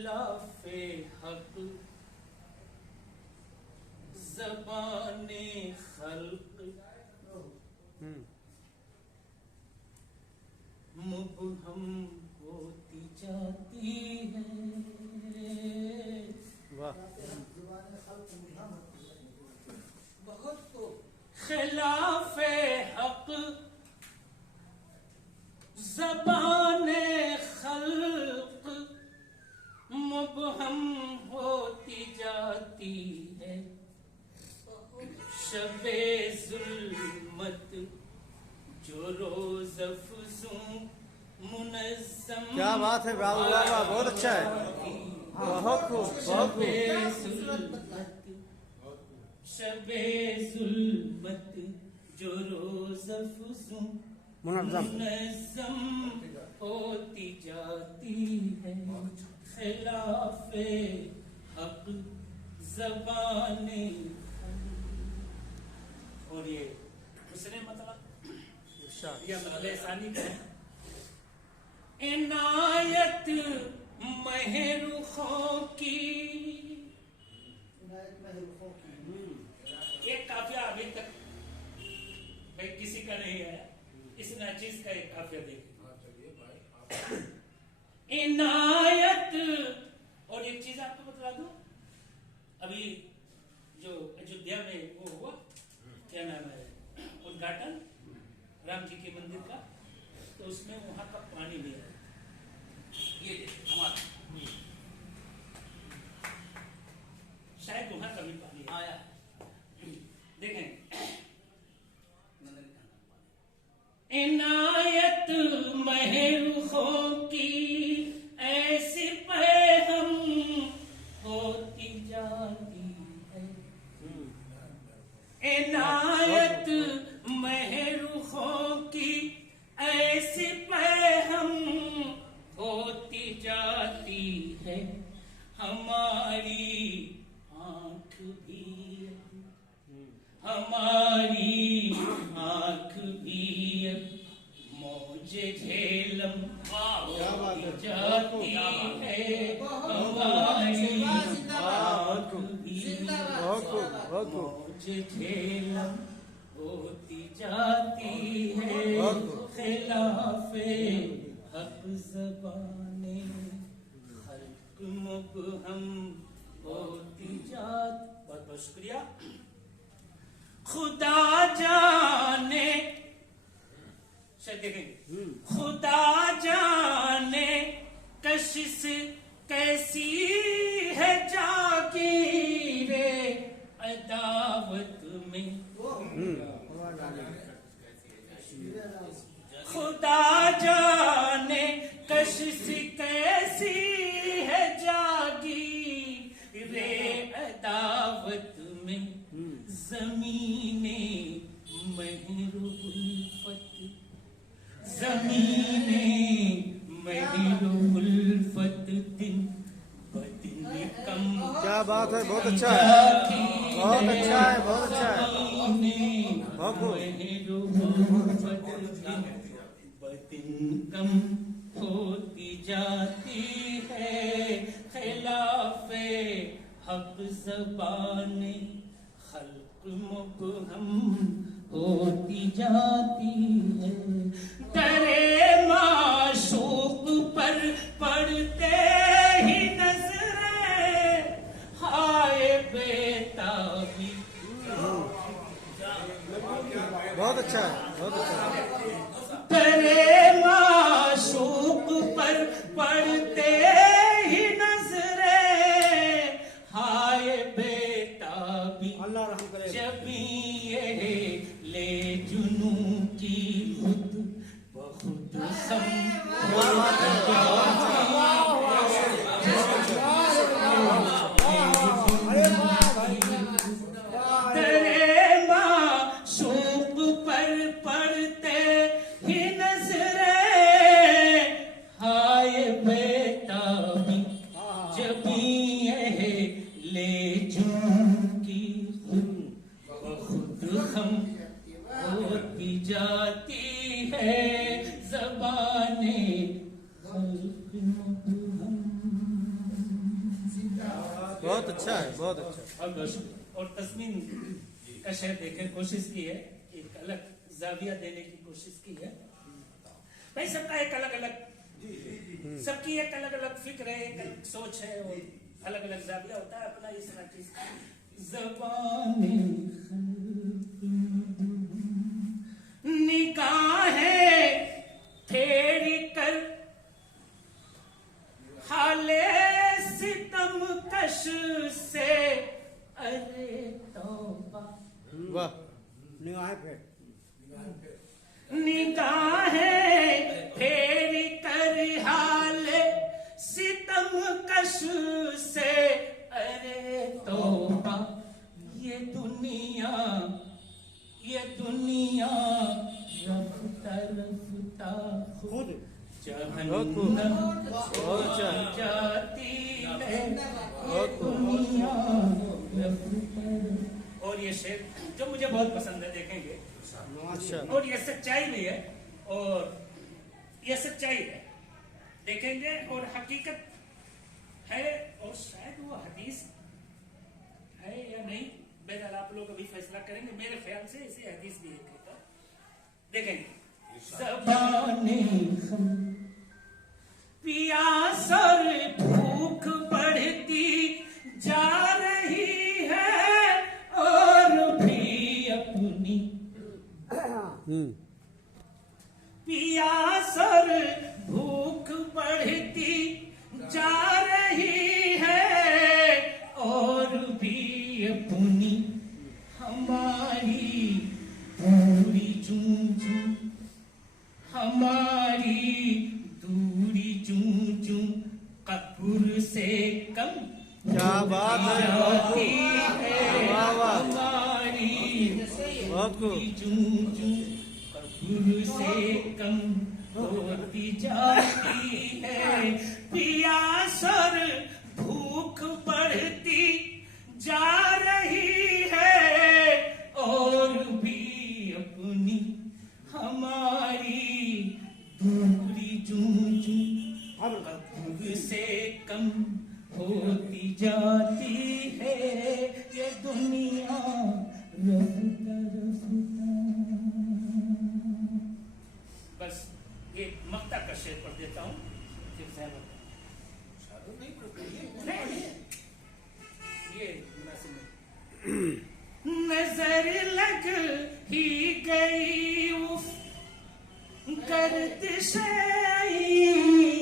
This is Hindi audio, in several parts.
खिलाफे हक ज़बाने खल्क मुबहम होती जाती है। बहुत को खिलाफे हक ज़बाने खल्क मुबहम होती जाती है। शबे जुल्मत जो रोज़ अफ़ज़ूं मुनज़्ज़म। क्या बात है बाबा, बहुत अच्छा है, बहुत खूब, बहुत खूब। शबे जुल्मत जो रोज़ अफ़ज़ूं मुनज़्ज़म होती जाती है। खिलाफे हक ज़बाने। और ये दूसरे मतलब ये लसानी का है। इनायत महरुखों की, ये काफिया अभी तक भाई किसी का नहीं है। इस नाचीज का एक काफिया देखिए। इनायत। और एक चीज आपको बता दूं, अभी जो अयोध्या में वो हुआ, क्या नाम है, उद्घाटन राम जी के मंदिर का, तो उसमें वहां का पानी भी है। ये हमारा शायद वहां का भी पानी आया। देखें, इनायत महरुखों की ऐसी पैहम होती जाती है। इनायत महरुखों की ऐसी पैहम होती जाती है। हमारी आँख भी, हमारी आँख भी मौजे झेलम होती जाती है। हमारी आँख भी मौजे झेलम होती जाती है। खिलाफे हक ज़बाने खल्क मुबहम होती जाती। बहुत बहुत शुक्रिया। खुदा जाने, शायद देखेंगे, खुदा जाने कशिश कैसी है जागीरे अदावत में। खुदा जाने कशिश कैसी है जागीरे अदावत में। ज़मीने महरुल्फत, ज़मीने महरुल्फत दिन बदिन कम। क्या बात है, बहुत अच्छा है, बहुत अच्छा है, बहुत अच्छा है, बहुत खूब। बदिन कम होती जाती है। खिलाफे हक ज़बाने खल्क मुबहम होती जाती है। दरे माशूक पर पड़ते ही नजरें हाय बेताबी। बहुत अच्छा है, बहुत अच्छा है। दरे माशूक पर पड़ते ही नजरें हाय बेताबी। जब ये ले जुनू की खुद बहुत सम दरे माशूक पर पड़ते ही नजरें हाय बेताबी। जब ये ले जुनू की खुद बहुत हम होती जाती है। ज़बाने खल्क मुबहम बहुत अच्छा है, बहुत अच्छा। और तस्मीन का शेर देकर कोशिश की है, एक अलग जाविया देने की कोशिश की है। भाई सबका एक अलग अलग, सबकी एक अलग अलग फिक्र है, एक अलग सोच है और अलग अलग जाविया होता है अपना। इस चीज ज़बाने निगाहें फेरी कर हाले सितम कश से, अरे तौबा। वाह, निगाहें फेरी कर हाले सितम कश से, अरे तौबा। ये दुनिया रफ्ता रफ्ता खुद जहन्नम बहुत अच्छा, जाती है। बहुत दुनिया और ये शेर जो मुझे बहुत पसंद है, देखेंगे। अच्छा। और ये सच्चाई भी है, और ये सच्चाई है, देखेंगे। और हकीकत है, और शायद वो हदीस है या नहीं, बहरहाल आप लोग अभी फैसला करेंगे। मेरे ख्याल से इसे हदीस भी है, देखेंगे। ज़बाने प्यास और भूख बढ़ती जा रही है, और भी अपनी प्यास और भूख बढ़ती जा रही है, और भी अपनी हमारी दूरी जूं जूं, हमारी दूरी जूं जूं कब्र से कम क्या बात है, जाती है। वाह वाह, हमारी बहुत दूरी खूब। जूं जूं कब्र से कम होती जाती है। प्यास और भूख बढ़ती जा रही है, और भी अपनी हमारी दूरी जूं जूं कब्र से कम होती जाती है। ये दुनिया रफ्ता रफ्ता। बस ये मक्ता का शेर पढ़ देता हूँ, फिर सहमत नहीं, ये मुनासिब नजर लग ही गई उफ गर्दिश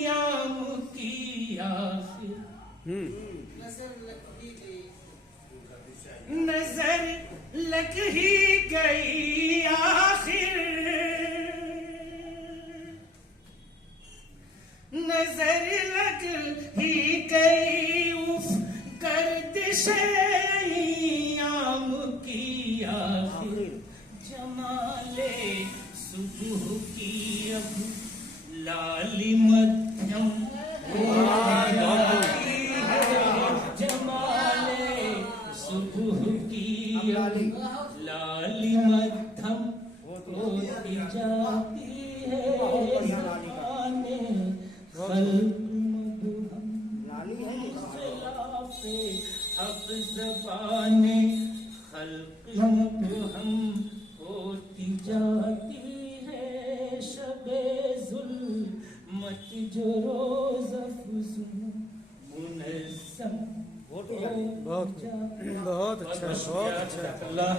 याम की आखिर। नजर लग ही गई आखिर, नजर लग ही गई उफ गर्दिश याम की आखिर। जमाले सुबह की अब लाली मध्यम होती है। जमाले सुबह की अब लाली मध्यम होती जाती है। ज़माने खल्क़ खिलाफ़े हक़, ज़बाने खल्क़ हम होती जाती है। शबे ज़ुल्मत जो रोज़ अफ़ज़ूं मुनज़्ज़म बहुत अच्छा, बहुत अच्छा। अल्लाह